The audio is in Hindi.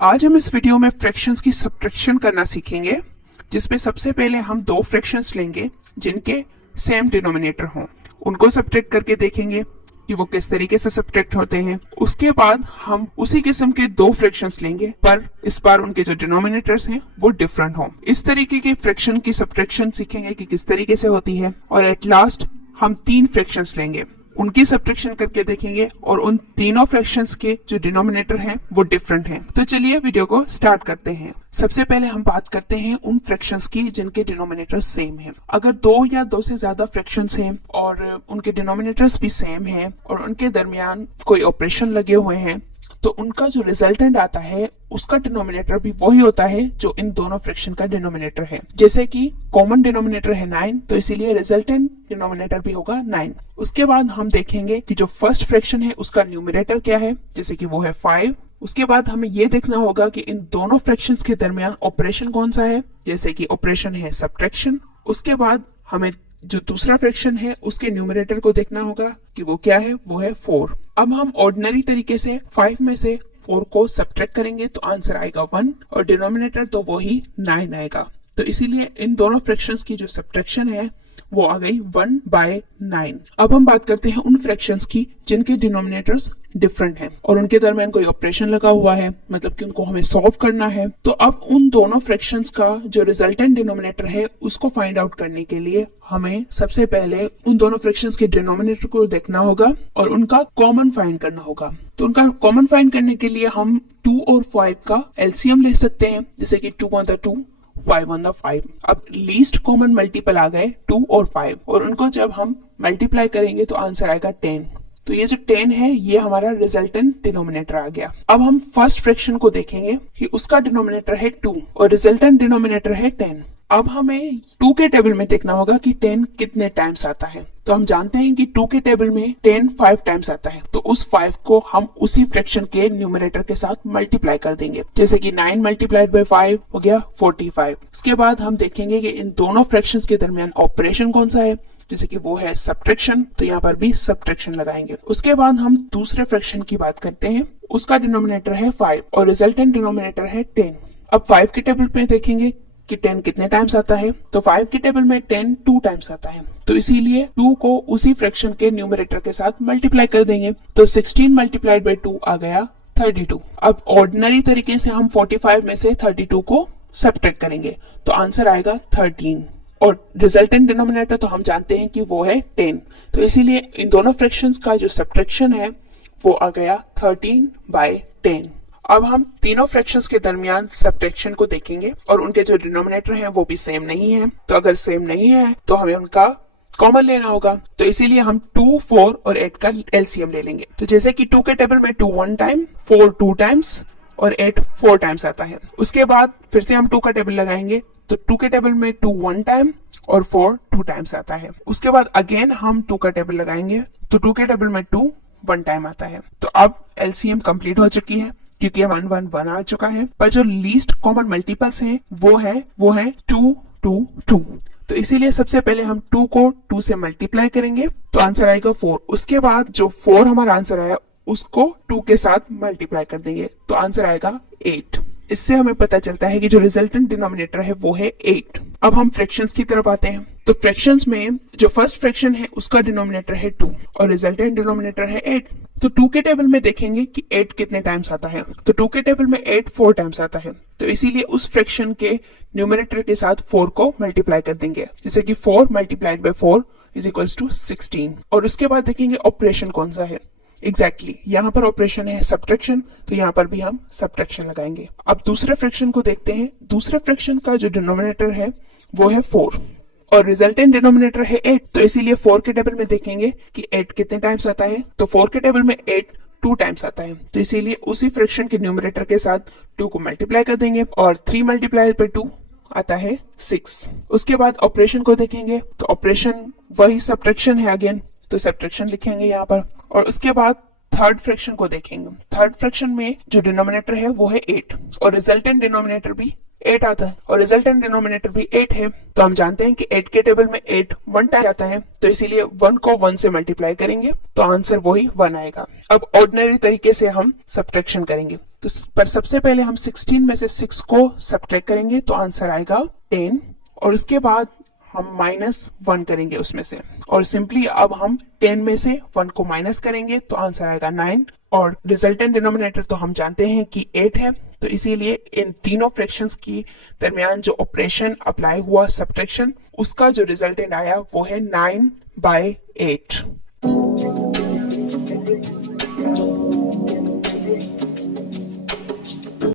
आज हम इस वीडियो में फ्रैक्शंस की सब्ट्रैक्शन करना सीखेंगे, जिसमें सबसे पहले हम दो फ्रैक्शंस लेंगे जिनके सेम डिनोमिनेटर हों। उनको सब्ट्रैक्ट करके देखेंगे कि वो किस तरीके से सब्ट्रैक्ट होते हैं। उसके बाद हम उसी किस्म के दो फ्रैक्शंस लेंगे, पर इस बार उनके जो डिनोमिनेटर्स हैं वो डिफरेंट हों। इस तरीके के फ्रैक्शन की सब्ट्रैक्शन सीखेंगे कि किस तरीके से होती है। और एट लास्ट हम तीन फ्रैक्शंस लेंगे, उनकी सब्ट्रैक्शन करके देखेंगे और उन तीनों फ्रैक्शंस के जो डिनोमिनेटर हैं वो डिफरेंट हैं। तो चलिए वीडियो को स्टार्ट करते हैं। सबसे पहले हम बात करते हैं उन फ्रैक्शंस की जिनके डिनोमिनेटर सेम हैं। अगर दो या दो से ज्यादा फ्रैक्शंस हैं और उनके डिनोमिनेटर्स भी सेम हैं और उनके दरमियान कोई ऑपरेशन लगे हुए हैं, तो उनका जो रिजल्टेंट आता है उसका डिनोमिनेटर भी वही होता है जो इन दोनों फ्रैक्शन का डिनोमिनेटर है। जैसे कि कॉमन डिनोमिनेटर है 9, तो इसीलिए रिजल्टेंट डिनोमिनेटर भी होगा 9। उसके बाद हम देखेंगे कि जो फर्स्ट फ्रैक्शन है उसका न्यूमरेटर क्या है, जैसे कि वो है 5। उसके बाद हमें ये देखना होगा कि इन दोनों फ्रैक्शंस के दरमियान ऑपरेशन कौन सा है, जैसे कि ऑपरेशन है सब्ट्रैक्शन। उसके बाद हमें जो दूसरा फ्रैक्शन है उसके न्यूमरेटर को देखना होगा कि वो क्या है, वो है 4। अब हम ऑर्डिनरी तरीके से 5 में से 4 को सब्ट्रैक्ट करेंगे तो आंसर आएगा 1 और डिनोमिनेटर तो वही 9 आएगा। तो इसीलिए इन दोनों फ्रैक्शंस की जो सब्ट्रैक्शन है वो आ गई 1/9। अब हम बात करते हैं उन फ्रैक्शंस की जिनके डिनोमिनेटर्स डिफरेंट हैं और उनके दरमियान कोई ऑपरेशन लगा हुआ है, मतलब कि उनको हमें सॉल्व करना है। तो अब उन दोनों फ्रैक्शंस का जो रिजल्टेंट डिनोमिनेटर है उसको फाइंड आउट करने के लिए हमें सबसे पहले उन दोनों फ्रैक्शंस के डिनोमिनेटर को देखना होगा और उनका कॉमन फाइंड करना होगा। तो उनका कॉमन फाइंड करने के लिए हम 2 और 5 का एलसीएम ले सकते हैं, जैसे कि 2 on the 2, 5 on the 5। अब लीस्ट कॉमन मल्टीपल आ गए 2 और 5 और उनको जब हम मल्टीप्लाई करेंगे तो आंसर आएगा 10। तो ये जो 10 है ये हमारा रिजल्टेंट डिनोमिनेटर आ गया। अब हम फर्स्ट फ्रैक्शन को देखेंगे कि उसका डिनोमिनेटर है 2 और रिजल्टेंट डिनोमिनेटर है 10। अब हमें 2 के टेबल में देखना होगा कि 10 कितने टाइम्स आता है। तो हम जानते हैं कि 2 के टेबल में 10 5 टाइम्स आता है, तो उस 5 को हम उसी फ्रैक्शन के न्यूमरेटर के साथ मल्टीप्लाई कर देंगे, जैसे कि 9 मल्टीप्लाइड बाय 5 हो गया 45। उसके बाद हम देखेंगे कि इन दोनों फ्रैक्शंस के दरमियान ऑपरेशन कौन सा है, जैसे कि वो है सब्ट्रैक्शन, तो यहाँ पर भी सब्ट्रैक्शन लगाएंगे। उसके बाद हम दूसरे फ्रैक्शन की बात करते हैं, उसका डिनोमिनेटर है 5 और रिजल्टेंट डिनोमिनेटर है 10। अब 5 के टेबल में देखेंगे कि 10 कितने टाइम्स आता है, तो 5 के टेबल में 10 2 टाइम्स आता है, तो इसीलिए 2 को उसी फ्रैक्शन के न्यूमरेटर के साथ मल्टीप्लाई कर देंगे, तो 16 मल्टीप्लाइड बाय 2 आ गया 32। अब ऑर्डिनरी तरीके से हम 45 में से 32 को सब्ट्रैक्ट करेंगे तो आंसर आएगा 13 और रिजल्टेंट डिनोमिनेटर तो हम जानते हैं कि वो है 10। तो इसीलिए इन दोनों फ्रैक्शंस का जो सब्ट्रैक्शन है वो आ गया 13/10। अब हम तीनों फ्रैक्शंस के दरमियान सब्ट्रैक्शन को देखेंगे और उनके जो डिनोमिनेटर हैं वो भी सेम नहीं है। तो अगर सेम नहीं है तो हमें उनका कॉमन लेना होगा, तो इसीलिए हम 2 4 और 8 का एलसीएम ले लेंगे। तो जैसे कि 2 के टेबल में 2 1 टाइम, 4 2 टाइम्स और 8 4 टाइम्स आता है। उसके बाद फिर से हम 2 का टेबल लगाएंगे, तो 2 के टेबल में 2 1 टाइम और 4 2 टाइम्स आता है। उसके बाद अगेन हम 2 का टेबल लगाएंगे, तो 2 के टेबल में 2 1 टाइम आता है। तो अब एलसीएम कंप्लीट हो चुकी है क्योंकि 1 1 1 आ चुका है, पर जो लीस्ट कॉमन मल्टीपल्स हैं वो है 2 2 2। तो इसीलिए सबसे पहले हम 2 को 2 से मल्टीप्लाई करेंगे तो आंसर आएगा 4। उसके बाद जो 4 हमारा आंसर आया उसको 2 के साथ मल्टीप्लाई कर देंगे तो आंसर आएगा 8। इससे हमें पता चलता है कि जो रिजल्टेंट डिनोमिनेटर है वो है 8। अब हम फ्रैक्शंस की तरफ आते हैं। तो फ्रैक्शंस में जो फर्स्ट फ्रैक्शन है उसका डिनोमिनेटर है 2 और रिजल्टेंट डिनोमिनेटर है 8। तो 2 के टेबल में देखेंगे कि 8 कितने टाइम्स आता है, तो 2 के टेबल में 8 4 टाइम्स आता है, तो इसीलिए उस फ्रैक्शन के न्यूमरेटर के साथ 4 को मल्टीप्लाई कर देंगे, जैसे कि 4 multiplied by 4 is equals to 16। और उसके बाद देखेंगे ऑपरेशन कौन सा है। एग्जैक्टली यहाँ पर ऑपरेशन है सब्ट्रैक्शन, तो यहाँ पर भी हम सब्ट्रैक्शन लगाएंगे। अब दूसरे फ्रैक्शन को देखते हैं। दूसरे फ्रैक्शन का जो डिनोमिनेटर है वो है 4 और रिजल्टेंट डिनोमिनेटर है 8, तो इसीलिए 4 के टेबल में देखेंगे कि 8 कितने टाइम्स आता है, तो 4 के टेबल में 8 2 टाइम्स आता है, तो इसीलिए उसी फ्रैक्शन के न्यूमरेटर के साथ 2 को मल्टीप्लाई कर देंगे और 3 मल्टीप्लाई बाय 2 आता है 6। उसके बाद ऑपरेशन को देखेंगे, तो ऑपरेशन वही सब्ट्रैक्शन है अगेन, तो सब्ट्रैक्शन लिखेंगे यहाँ पर। और उसके बाद थर्ड फ्रैक्शन को देखेंगे। थर्ड फ्रैक्शन में जो डिनोमिनेटर है वो है 8 और रिजल्टेंट डिनोमिनेटर भी 8 आता है और रिजल्टेंट डिनोमिनेटर भी 8 है, तो हम जानते हैं कि 8 के टेबल में 8 1 टाइम आता है, तो इसीलिए 1 को 1 से मल्टीप्लाई करेंगे तो आंसर वही 1 आएगा। अब ऑर्डिनरी तरीके से हम सब्ट्रैक्शन करेंगे, तो पर सबसे पहले हम 16 में से 6 को सब्ट्रैक्ट करेंगे तो आंसर आएगा 10, और उसके बाद हम -1 करेंगे उसमें से, और सिंपली अब हम 10 में से 1 को माइनस करेंगे तो आंसर आएगा 9, और रिजल्टेंट डिनोमिनेटर तो हम जानते हैं कि 8 है, तो इसीलिए इन तीनों फ्रैक्शंस की दरमियान जो ऑपरेशन अप्लाई हुआ सब्ट्रैक्शन, उसका जो रिजल्टेंट आया वो है 9/8।